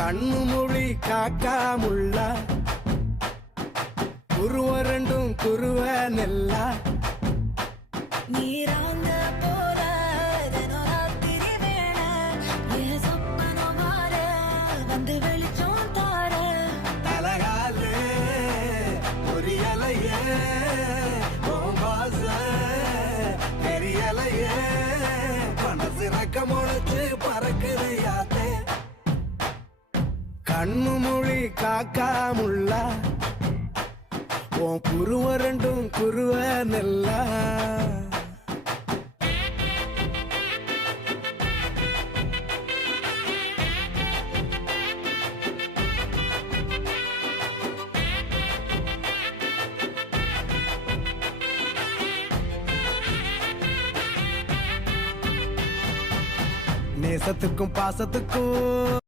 கண்ணு மொழி காக்காமுள்ள குருவ ரெண்டும் குருவ நெல்லா நீராங்க போல தினராத்திரி வேண என் சொப்பனோ மாற வந்து வெளிச்சம் தார தலகாலே பொரியலையே ஓம்பாச பெரியலையே மனசு ரக்க முளைச்சு பறக்குது யாத்தே கண்ணு மொழி காக்காமுள்ள உன் குருவ ரெண்டும் குருவ நெல்லா நேசத்துக்கும் பாசத்துக்கும்